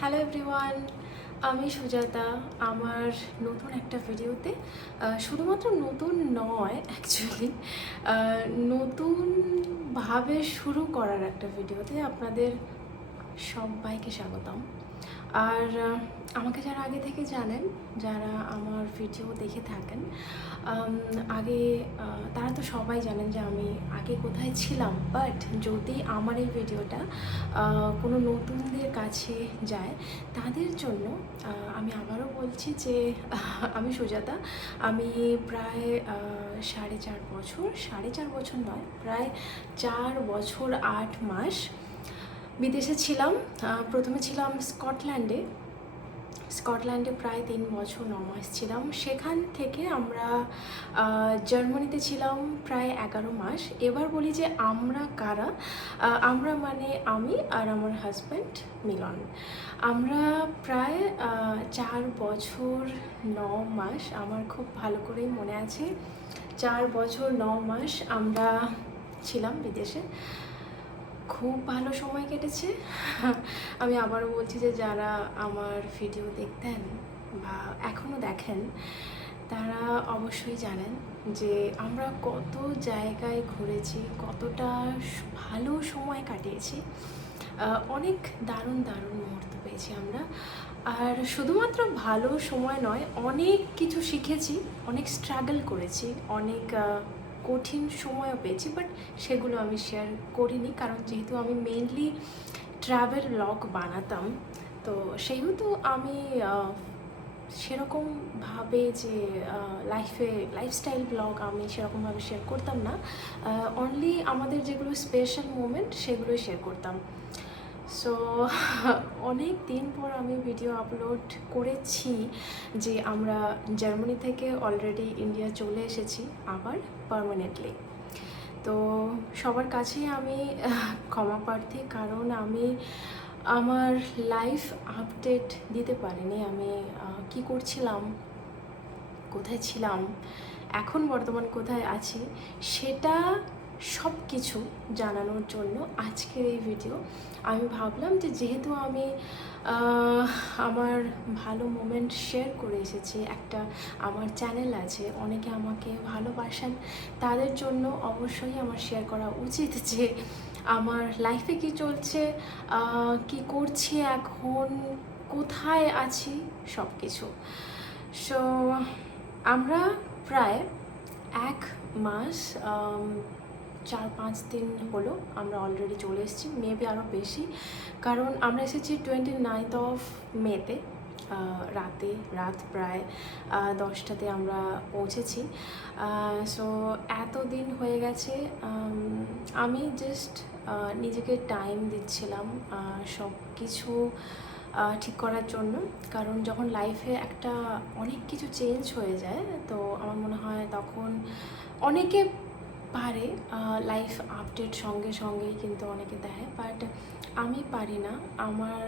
Hello everyone, আমি সুজাতা। আমার নতুন একটা ভিডিওতে শুধুমাত্র নতুন নয়, অ্যাকচুয়ালি নতুনভাবে শুরু করার একটা ভিডিওতে আপনাদের সবাইকে স্বাগতম। আর আমাকে যারা আগে থেকে জানেন, যারা আমার ভিডিও দেখে থাকেন, আগে তারা তো সবাই জানেন যে আমি আগে কোথায় ছিলাম। বাট যদি আমার এই ভিডিওটা কোনো নতুনদের কাছে যায়, তাদের জন্য আমি আবারও বলছি যে আমি সুজাতা। আমি প্রায় 4.5 বছর নয়, প্রায় 4 বছর 8 মাস বিদেশে ছিলাম। প্রথমে ছিলাম স্কটল্যান্ডে প্রায় 3 বছর 9 মাস ছিলাম। সেখান থেকে আমরা জার্মানিতে ছিলাম প্রায় 11 মাস। এবার বলি যে আমরা কারা। আমরা মানে আমি আর আমার হাজব্যান্ড মিলন। আমরা প্রায় 4 বছর 9 মাস, আমার খুব ভালো করেই মনে আছে, 4 বছর 9 মাস আমরা ছিলাম বিদেশে। খুব ভালো সময় কেটেছে। আমি আবারও বলছি যে যারা আমার ভিডিও দেখতেন বা এখনও দেখেন, তারা অবশ্যই জানেন যে আমরা কত জায়গায় ঘুরেছি, কতটা ভালো সময় কাটিয়েছি, অনেক দারুণ দারুণ মুহূর্ত পেয়েছি আমরা। আর শুধুমাত্র ভালো সময় নয়, অনেক কিছু শিখেছি, অনেক স্ট্রাগল করেছি, অনেক কঠিন সময়ও পেয়েছি। বাট সেগুলো আমি শেয়ার করিনি, কারণ যেহেতু আমি মেইনলি ট্রাভেল ব্লগ বানাতাম, তো সেহেতু আমি সেরকমভাবে যে লাইফস্টাইল ব্লগ আমি সেরকমভাবে শেয়ার করতাম না। অনলি আমাদের যেগুলো স্পেশাল মোমেন্ট সেগুলোই শেয়ার করতাম। সো অনেক দিন পর আমি ভিডিও আপলোড করেছি যে আমরা জার্মানি থেকে অলরেডি ইন্ডিয়া চলে এসেছি আবার পার্মানেন্টলি। তো সবার কাছেই আমি ক্ষমা প্রার্থী, কারণ আমি আমার লাইফ আপডেট দিতে পারিনি। আমি কি করছিলাম, কোথায় ছিলাম, এখন বর্তমান কোথায় আছি, সেটা সব কিছু জানানোর জন্য আজকের এই ভিডিও। আমি ভাবলাম যে যেহেতু আমি আমার ভালো মোমেন্ট শেয়ার করে এসেছি, একটা আমার চ্যানেল আছে, অনেকে আমাকে ভালোবাসেন, তাদের জন্য অবশ্যই আমার শেয়ার করা উচিত যে আমার লাইফে কি চলছে, কি করছি এখন, কোথায় আছি, সব কিছু। সো আমরা প্রায় 1 মাস 4-5 দিন হলো আমরা অলরেডি চলে এসেছি, মেবি আরও বেশি, কারণ আমরা এসেছি 29 মেতে। রাত প্রায় 10টাতে আমরা পৌঁছেছি। সো এতদিন হয়ে গেছে। আমি জাস্ট নিজেকে টাইম দিচ্ছিলাম সব কিছু ঠিক করার জন্য, কারণ যখন লাইফে একটা অনেক কিছু চেঞ্জ হয়ে যায়, তো আমার মনে হয় তখন অনেকে পারে লাইফ আপডেট সঙ্গে সঙ্গেই কিন্তু অনেকে দেয়, বাট আমি পারি না। আমার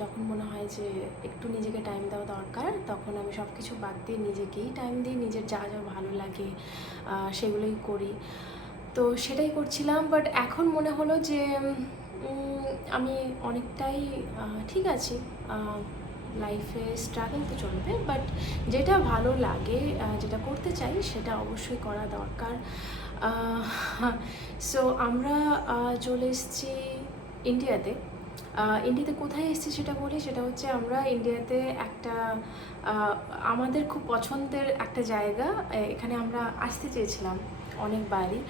যখন মনে হয় যে একটু নিজেকে টাইম দেওয়া দরকার, তখন আমি সব কিছু বাদ দিয়ে নিজেকেই টাইম দিই, নিজের যা যা ভালো লাগে সেগুলোই করি। তো সেটাই করছিলাম, বাট এখন মনে হলো যে আমি অনেকটাই ঠিক আছি। লাইফে স্ট্রাগল তো চলবে, বাট যেটা ভালো লাগে, যেটা করতে চাই, সেটা অবশ্যই করা দরকার। সো আমরা চলে এসেছি ইন্ডিয়াতে। ইন্ডিয়াতে কোথায় এসেছি সেটা বলি, সেটা হচ্ছে আমরা ইন্ডিয়াতে একটা আমাদের খুব পছন্দের একটা জায়গা, এখানে আমরা আসতে চেয়েছিলাম অনেকবারই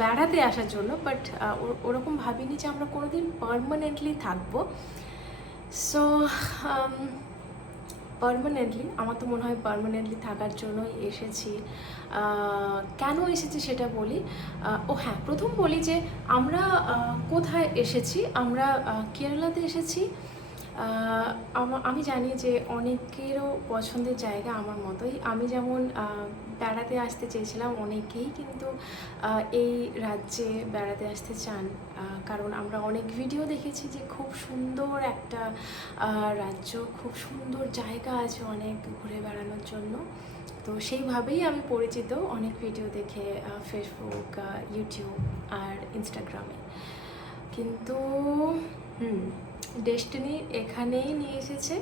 বেড়াতে আসার জন্য, বাট ওরকম ভাবিনি যে আমরা কোনোদিন পার্মানেন্টলি থাকবো। সো পার্মানেন্টলি, আমার তো মনে হয় পার্মানেন্টলি থাকার জন্যই এসেছি। কেন এসেছি সেটা বলি। ও হ্যাঁ, প্রথম বলি যে আমরা কোথায় এসেছি। আমরা কেরালাতে এসেছি। আমি জানি যে অনেকেরও পছন্দের জায়গা আমার মতোই। আমি যেমন বেড়াতে আসতে চেয়েছিলাম, অনেকেই কিন্তু এই রাজ্যে বেড়াতে আসতে চান, কারণ আমরা অনেক ভিডিও দেখেছি যে খুব সুন্দর একটা রাজ্য, খুব সুন্দর জায়গা আছে অনেক ঘুরে বেড়ানোর জন্য। তো সেইভাবেই আমি পরিচিত অনেক ভিডিও দেখে, ফেসবুক, ইউটিউব আর ইনস্টাগ্রামে। কিন্তু ডেস্টিনি এখানেই নিয়ে এসেছে।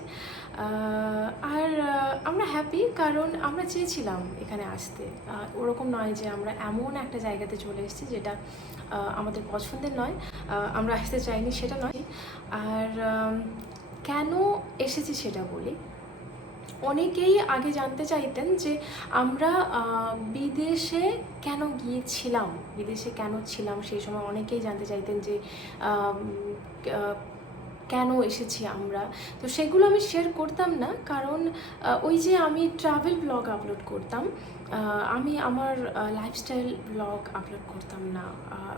আর আমরা হ্যাপি, কারণ আমরা চেয়েছিলাম এখানে আসতে। ওরকম নয় যে আমরা এমন একটা জায়গাতে চলে এসেছি যেটা আমাদের পছন্দের নয়, আমরা আসতে চাইনি সেটা নয়। আর কেন এসেছি সেটা বলি। অনেকেই আগে জানতে চাইতেন যে আমরা বিদেশে কেন গিয়েছিলাম, বিদেশে কেন ছিলাম সেই সময় অনেকেই জানতে চাইতেন যে কেন এসেছি আমরা। তো সেগুলো আমি শেয়ার করতাম না, কারণ ওই যে আমি ট্রাভেল ব্লগ আপলোড করতাম, আমি আমার লাইফস্টাইল ব্লগ আপলোড করতাম না।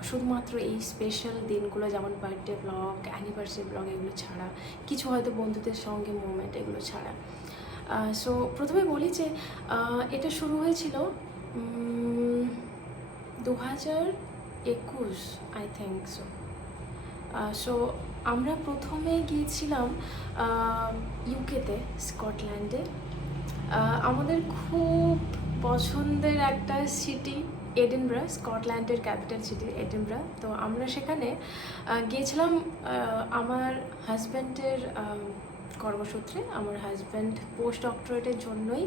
শুধুমাত্র এই স্পেশাল দিনগুলো যেমন বার্থডে ব্লগ, অ্যানিভার্সারি ব্লগ এগুলো ছাড়া, কিছু হয়তো বন্ধুদের সঙ্গে মোমেন্ট এগুলো ছাড়া। সো প্রথমে বলি যে এটা শুরু হয়েছিল 2021 আই থিঙ্ক সো। সো আমরা প্রথমে গিয়েছিলাম ইউকেতে, স্কটল্যান্ডে। আমাদের খুব পছন্দের একটা সিটি এডিনব্রা, স্কটল্যান্ডের ক্যাপিটাল সিটি এডিনব্রা। তো আমরা সেখানে গিয়েছিলাম আমার হাজব্যান্ডের কর্মসূত্রে। আমার হাজব্যান্ড পোস্ট ডক্টরেটের জন্যই,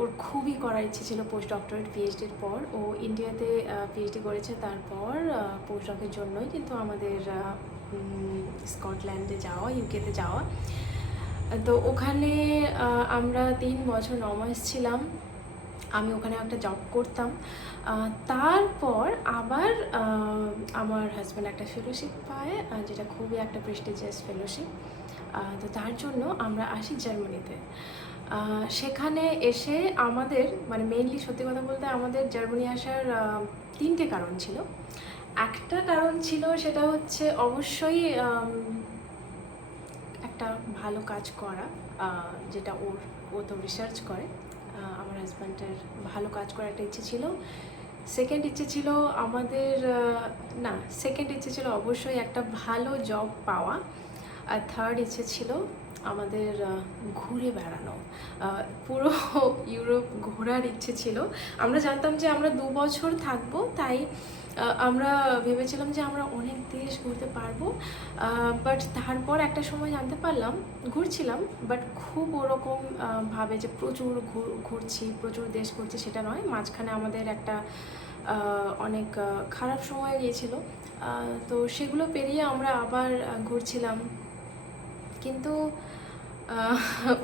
ওর খুবই করার ইচ্ছে ছিল পোস্ট ডক্টরেট পিএইচডির পর। ও ইন্ডিয়াতে পিএইচডি করেছে, তারপর পোস্ট ডকের জন্যই কিন্তু আমাদের স্কটল্যান্ডে যাওয়া, ইউকেতে যাওয়া। তো ওখানে আমরা 3 বছর 9 মাস ছিলাম। আমি ওখানে একটা জব করতাম। তারপর আবার আমার হাজব্যান্ড একটা ফেলোশিপ পায়, যেটা খুবই একটা প্রেস্টিজিয়াস ফেলোশিপ। তো তার জন্য আমরা আসি জার্মানিতে। সেখানে এসে আমাদের মানে মেইনলি সত্যি কথা বলতে আমাদের জার্মানি আসার 3টে কারণ ছিল। একটা কারণ ছিল সেটা হচ্ছে অবশ্যই একটা ভালো কাজ করা, যেটা ও তো রিসার্চ করে। আমার হাজব্যান্ডের ভালো কাজ করার একটা ইচ্ছে ছিল। সেকেন্ড ইচ্ছে ছিল আমাদের সেকেন্ড ইচ্ছে ছিল অবশ্যই একটা ভালো জব পাওয়া। আর থার্ড ইচ্ছে ছিল আমাদের ঘুরে বেড়ানো, পুরো ইউরোপ ঘোরার ইচ্ছে ছিল। আমরা জানতাম যে আমরা 2 বছর থাকবো, তাই আমরা ভেবেছিলাম যে আমরা অনেক দেশ ঘুরতে পারবো। বাট তারপর একটা সময় জানতে পারলাম, ঘুরছিলাম বাট খুব ওরকম ভাবে যে প্রচুর ঘুরছি, প্রচুর দেশ ঘুরছি সেটা নয়। মাঝখানে আমাদের একটা অনেক খারাপ সময় গিয়েছিল। তো সেগুলো পেরিয়ে আমরা আবার ঘুরছিলাম। কিন্তু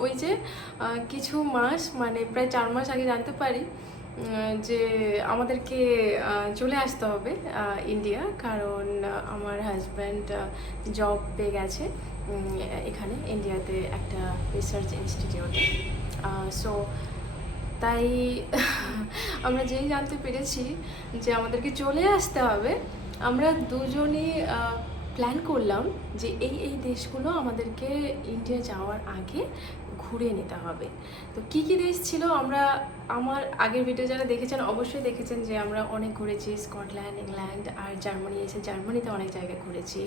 ওই যে কিছু মাস মানে প্রায় 4 মাস আগে জানতে পারি যে আমাদেরকে চলে আসতে হবে ইন্ডিয়া, কারণ আমার হাজব্যান্ড জব পেয়ে গেছে এখানে ইন্ডিয়াতে একটা রিসার্চ ইনস্টিটিউটে। সো তাই আমরা যেই জানতে পেরেছি যে আমাদেরকে চলে আসতে হবে, আমরা দুজনই প্ল্যান করলাম যে এই দেশগুলো আমাদেরকে ইন্ডিয়া যাওয়ার আগে ঘুরে নিতে হবে। তো কী কী দেশ ছিল, আমরা আমার আগের ভিডিও যারা দেখেছেন অবশ্যই দেখেছেন যে আমরা অনেক ঘুরেছি, স্কটল্যান্ড, ইংল্যান্ড আর জার্মানি। জার্মানিতে অনেক জায়গায় ঘুরেছি।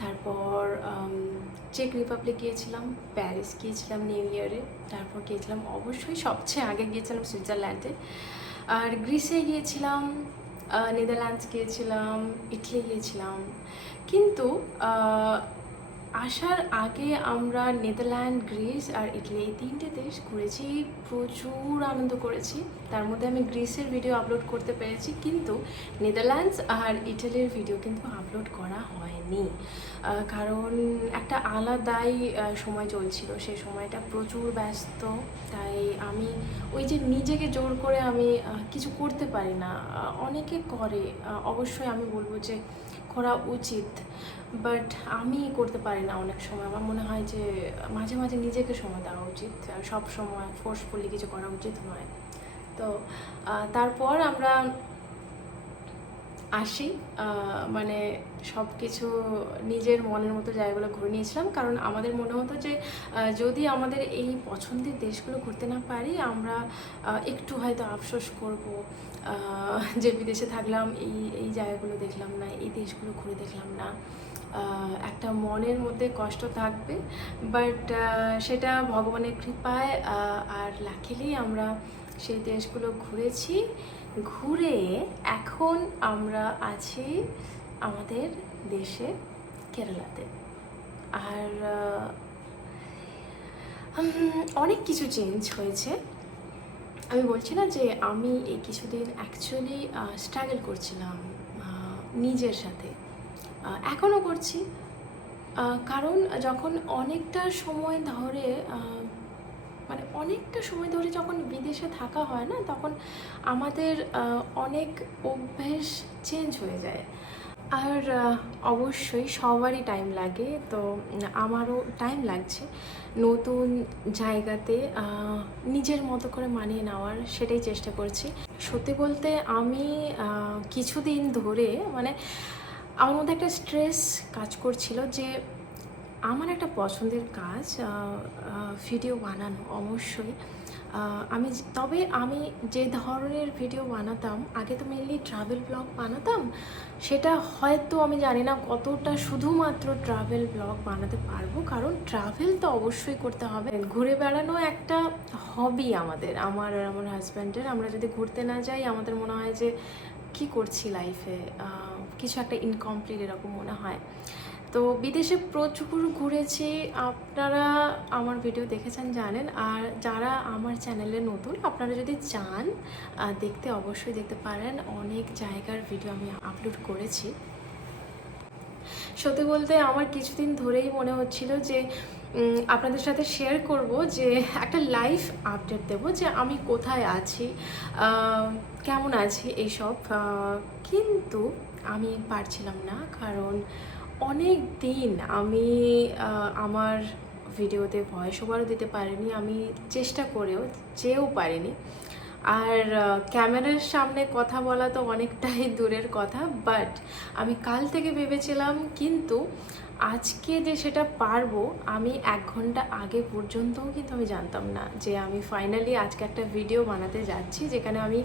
তারপর চেক রিপাবলিক গিয়েছিলাম, প্যারিস গিয়েছিলাম নিউ ইয়ারে। তারপর গিয়েছিলাম অবশ্যই সবচেয়ে আগে গিয়েছিলাম সুইজারল্যান্ডে। আর গ্রিসে গিয়েছিলাম, নেদারল্যান্ডস গিয়েছিলাম, ইটালি গিয়েছিলাম। কিন্তু আসার আগে আমরা নেদারল্যান্ড, গ্রিস আর ইটালি এই 3টে দেশ ঘুরেছি, প্রচুর আনন্দ করেছি। তার মধ্যে আমি গ্রিসের ভিডিও আপলোড করতে পেরেছি, কিন্তু নেদারল্যান্ডস আর ইটালির ভিডিও কিন্তু আপলোড করা হয়নি, কারণ একটা আলাদাই সময় চলছিল। সেই সময়টা প্রচুর ব্যস্ত, তাই আমি ওই যে নিজেকে জোর করে আমি কিছু করতে পারি না। অনেকে করে, অবশ্যই আমি বলবো যে করা উচিত, বাট আমি করতে পারি না। অনেক সময় আমার মনে হয় যে মাঝে মাঝে নিজেকে সময় দেওয়া উচিত, সব সময় ফোর্সফুলি কিছু করা উচিত নয়। তো তারপর আমরা আসি, মানে সব কিছু নিজের মনের মতো জায়গাগুলো ঘুরে নিয়েছিলাম, কারণ আমাদের মনে হতো যে যদি আমাদের এই পছন্দের দেশগুলো ঘুরতে না পারি, আমরা একটু হয়তো আফসোস করব যে বিদেশে থাকলাম, এই জায়গাগুলো দেখলাম না, এই দেশগুলো ঘুরে দেখলাম না, একটা মনের মধ্যে কষ্ট থাকবে। বাট সেটা ভগবানের কৃপায় আর লাকিলি আমরা সেই দেশগুলো ঘুরেছি। ঘুরে এখন আমরা আছি আমাদের দেশে কেরালাতে। আর অনেক কিছু চেঞ্জ হয়েছে। আমি বলছি না যে আমি এই কিছুদিন অ্যাকচুয়ালি স্ট্রাগল করছিলাম নিজের সাথে, এখনও করছি। কারণ যখন অনেকটা সময় ধরে অনেকটা সময় ধরে যখন বিদেশে থাকা হয় না, তখন আমাদের অনেক অভ্যেস চেঞ্জ হয়ে যায়। আর অবশ্যই সবারই টাইম লাগে, তো আমারও টাইম লাগছে নতুন জায়গাতে নিজের মতো করে মানিয়ে নেওয়ার, সেটাই চেষ্টা করছি। সত্যি বলতে আমি কিছুদিন ধরে আমার মধ্যে একটা স্ট্রেস কাজ করছিল যে আমার একটা পছন্দের কাজ ভিডিও বানানো। অবশ্যই আমি যে ধরনের ভিডিও বানাতাম আগে, তো মেনলি ট্রাভেল ব্লগ বানাতাম। সেটা হয়তো আমি জানি না কতটা শুধুমাত্র ট্রাভেল ব্লগ বানাতে পারবো, কারণ ট্রাভেল তো অবশ্যই করতে হবে। ঘুরে বেড়ানো একটা হবি আমাদের, আমার আর আমার হাজব্যান্ডের। আমরা যদি ঘুরতে না যাই আমাদের মনে হয় যে কি করছি লাইফে, কিছু একটা ইনকমপ্লিট এরকম মনে হয়। তো বিদেশে প্রচুর ঘুরেছি, আপনারা আমার ভিডিও দেখেছেন জানেন। আর যারা আমার চ্যানেলে নতুন, আপনারা যদি চান দেখতে, অবশ্যই দেখতে পারেন। অনেক জায়গার ভিডিও আমি আপলোড করেছি। সত্যি বলতে আমার কিছুদিন ধরেই মনে হচ্ছিল যে আপনাদের সাথে শেয়ার করব, যে একটা লাইফ আপডেট দেব, যে আমি কোথায় আছি, কেমন আছি এইসব। কিন্তু আমি পারছিলাম না, কারণ অনেক দিন আমি আমার ভিডিওতে ভয়েস ওভারও দিতে পারিনি, আমি চেষ্টা করেও চেয়েও পারিনি। আর ক্যামেরার সামনে কথা বলা তো অনেকটাই দূরের কথা, বাট আমি কাল থেকে ভেবেছিলাম, কিন্তু আজকে যে সেটা পারবো, আমি 1 ঘন্টা আগে পর্যন্তও কিন্তু আমি জানতাম না যে আমি ফাইনালি আজকে একটা ভিডিও বানাতে যাচ্ছি, যেখানে আমি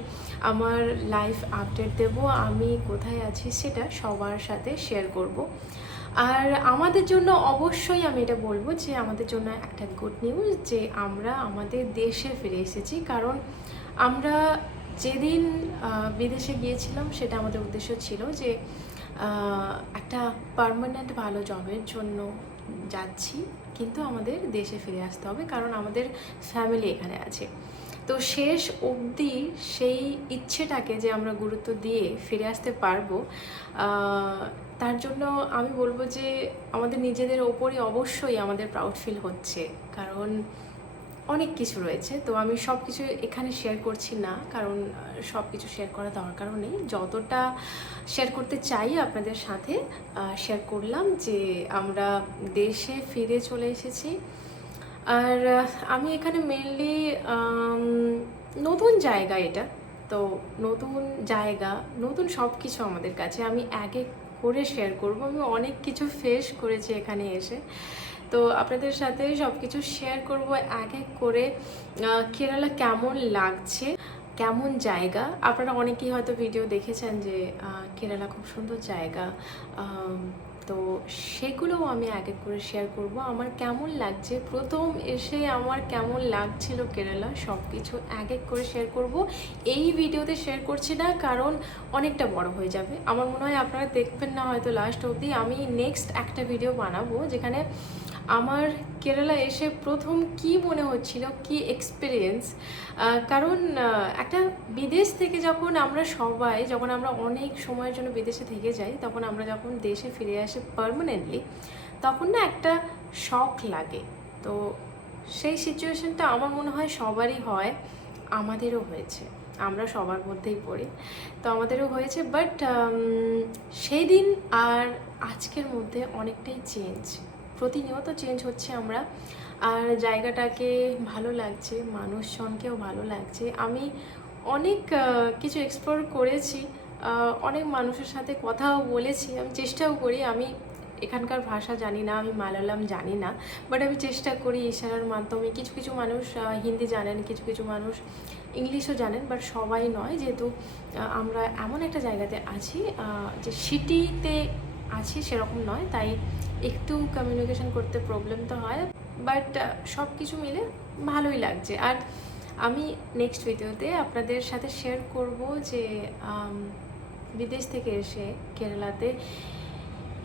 আমার লাইফ আপডেট দেব, আমি কোথায় আছি সেটা সবার সাথে শেয়ার করব। আর আমাদের জন্য অবশ্যই আমি এটা বলবো যে আমাদের জন্য একটা গুড নিউজ, যে আমরা আমাদের দেশে ফিরে এসেছি। কারণ আমরা যেদিন বিদেশে গিয়েছিলাম, সেটা আমাদের উদ্দেশ্য ছিল যে একটা পার্মানেন্ট ভালো জবের জন্য যাচ্ছি, কিন্তু আমাদের দেশে ফিরে আসতে হবে, কারণ আমাদের ফ্যামিলি এখানে আছে। তো শেষ অবধি সেই ইচ্ছেটাকে যে আমরা গুরুত্ব দিয়ে ফিরে আসতে পারবো, তার জন্য আমি বলবো যে আমাদের নিজেদের ওপরই অবশ্যই আমাদের প্রাউড ফিল হচ্ছে, কারণ অনেক কিছু রয়েছে। তো আমি সব কিছু এখানে শেয়ার করছি না, কারণ সব কিছু শেয়ার করার দরকারও নেই। যতটা শেয়ার করতে চাই আপনাদের সাথে শেয়ার করলাম, যে আমরা দেশে ফিরে চলে এসেছি। আর আমি এখানে মেনলি নতুন জায়গা এটা, তো নতুন জায়গা, নতুন সব কিছু আমাদের কাছে। আমি এক এক করে শেয়ার করব। আমি অনেক কিছু ফেস করেছি এখানে এসে, তো আপনাদের সাথে সব কিছু শেয়ার করব এক এক করে। কেরালা কেমন লাগছে, কেমন জায়গা, আপনারা অনেকেই হয়তো ভিডিও দেখেছেন যে কেরালা খুব সুন্দর জায়গা, তো সেগুলোও আমি এক এক করে শেয়ার করব। আমার কেমন লাগছে, প্রথম এসে আমার কেমন লাগছিল কেরালা, সব কিছু এক এক করে শেয়ার করব। এই ভিডিওতে শেয়ার করছি না, কারণ অনেকটা বড় হয়ে যাবে। আমার মনে হয় আপনারা দেখবেন না হয়তো লাস্ট অবধি। আমি নেক্সট একটা ভিডিও বানাবো, যেখানে আমার কেরালা এসে প্রথম কি মনে হচ্ছিল, কি এক্সপিরিয়েন্স। কারণ একটা বিদেশ থেকে যখন আমরা অনেক সময়ের জন্য বিদেশে থেকে যাই, তখন আমরা যখন দেশে ফিরে আসি পার্মানেন্টলি, তখন না একটা শক লাগে। তো সেই সিচুয়েশনটা আমার মনে হয় সবারই হয়, আমাদেরও হয়েছে, আমরা সবার মধ্যেই পড়ি, তো আমাদেরও হয়েছে। বাট সেই দিন আর আজকের মধ্যে অনেকটাই চেঞ্জ, প্রতিনিয়ত চেঞ্জ হচ্ছে আমরা। আর জায়গাটাকে ভালো লাগছে, মানুষজনকেও ভালো লাগছে। আমি অনেক কিছু এক্সপ্লোর করেছি, অনেক মানুষের সাথে কথাও বলেছি, আমি চেষ্টাও করি। আমি এখানকার ভাষা জানি না, আমি মালায়ালাম জানি না, বাট আমি চেষ্টা করি ইশারার মাধ্যমে। কিছু কিছু মানুষ হিন্দি জানেন, কিছু কিছু মানুষ ইংলিশও জানেন, বাট সবাই নয়, যেহেতু আমরা এমন একটা জায়গাতে আছি যে সিটিতে আছি সেরকম নয়, তাই একটু কমিউনিকেশন করতে প্রবলেম তো হয়, বাট সব কিছু মিলে ভালোই লাগছে। আর আমি নেক্সট ভিডিওতে আপনাদের সাথে শেয়ার করব যে বিদেশ থেকে এসে কেরালাতে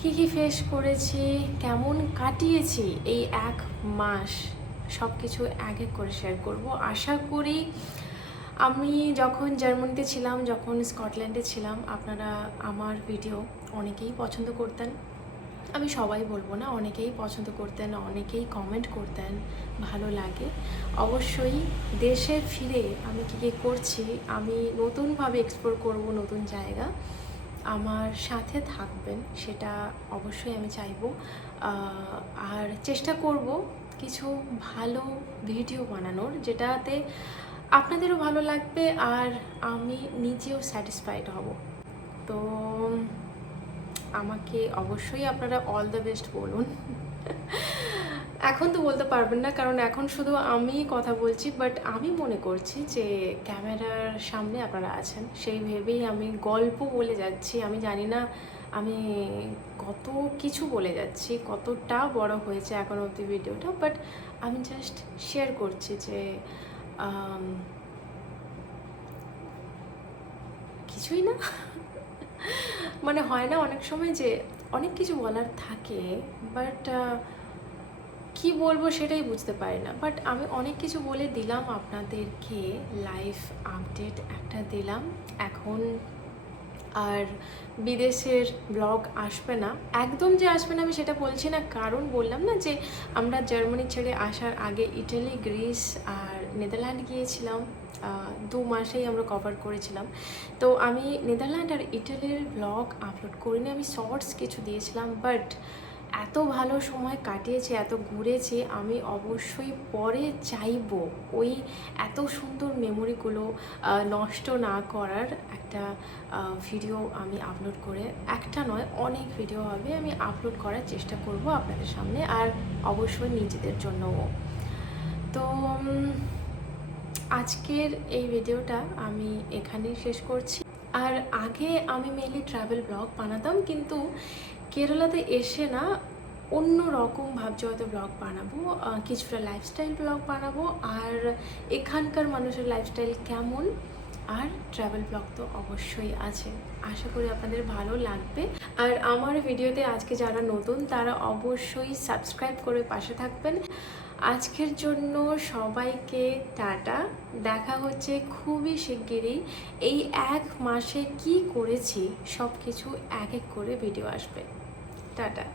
কী কী ফেস করেছি, কেমন কাটিয়েছি এই 1 মাস, সব কিছু এক এক করে শেয়ার করব। আশা করি আমি যখন জার্মানিতে ছিলাম, যখন স্কটল্যান্ডে ছিলাম, আপনারা আমার ভিডিও অনেকেই পছন্দ করতেন। আমি সবাই বলবো না, অনেকেই পছন্দ করতেন, অনেকেই কমেন্ট করতেন, ভালো লাগে। অবশ্যই দেশে ফিরে আমি কী কী করছি, আমি নতুনভাবে এক্সপ্লোর করব নতুন জায়গা, আমার সাথে থাকবেন সেটা অবশ্যই আমি চাইবো। আর চেষ্টা করব কিছু ভালো ভিডিও বানানোর, যেটাতে আপনাদেরও ভালো লাগবে আর আমি নিজেও স্যাটিসফাইড হব। তো আমাকে অবশ্যই আপনারা অল দ্য বেস্ট বলুন। এখন তো বলতে পারবেন না, কারণ এখন শুধু আমি কথা বলছি, বাট আমি মনে করছি যে ক্যামেরার সামনে আপনারা আছেন, সেই ভেবেই আমি গল্প বলে যাচ্ছি। আমি জানি না আমি কত কিছু বলে যাচ্ছি, কতটা বড় হয়েছে এখন অবধি ভিডিওটা, বাট আমি জাস্ট শেয়ার করছি যে কিছুই না। মানে হয় না অনেক সময় যে অনেক কিছু বলার থাকে, বাট কি বলবো সেটাই বুঝতে পারি না। বাট আমি অনেক কিছু বলে দিলাম আপনাদেরকে, লাইভ আপডেট একটা দিলাম। এখন আর বিদেশের ব্লগ আসবে না, একদম যে আসবে না আমি সেটা বলছি না, কারণ বললাম না যে আমরা জার্মানি ছেড়ে আসার আগে ইটালি, গ্রিস আর নেদারল্যান্ড গিয়েছিলাম। 2 মাসেই আমরা কভার করেছিলাম। তো আমি নেদারল্যান্ড আর ইটালির ব্লগ আপলোড করিনি, আমি শর্টস কিছু দিয়েছিলাম। বাট এত ভালো সময় কাটিয়েছি, এত ঘুরেছি, আমি অবশ্যই পরে চাইবো ওই এত সুন্দর মেমোরিগুলো নষ্ট না করার একটা ভিডিও আমি আপলোড করে, একটা নয় অনেক ভিডিও হবে, আমি আপলোড করার চেষ্টা করব আপনাদের সামনে, আর অবশ্যই নিজেদের জন্যও। তো আজকের এই ভিডিওটা আমি এখানেই শেষ করছি। আর আগে আমি মেনলি ট্রাভেল ব্লগ বানাতাম, কিন্তু কেরালাতে এসে না অন্য রকম ভাবছি হয়তো ব্লগ বানাবো, কিছুটা লাইফস্টাইল ব্লগ বানাবো, আর এখানকার মানুষের লাইফস্টাইল কেমন, আর ট্রাভেল ব্লগ তো অবশ্যই আছে। আশা করি আপনাদের ভালো লাগবে। আর আমার ভিডিওতে আজকে যারা নতুন তারা অবশ্যই সাবস্ক্রাইব করে পাশে থাকবেন। আজকের জন্য সবাইকে টাটা, দেখা হচ্ছে খুবই শিগগিরই। এই 1 মাসে কি করেছি সব কিছু এক এক করে ভিডিও আসবে। টাটা।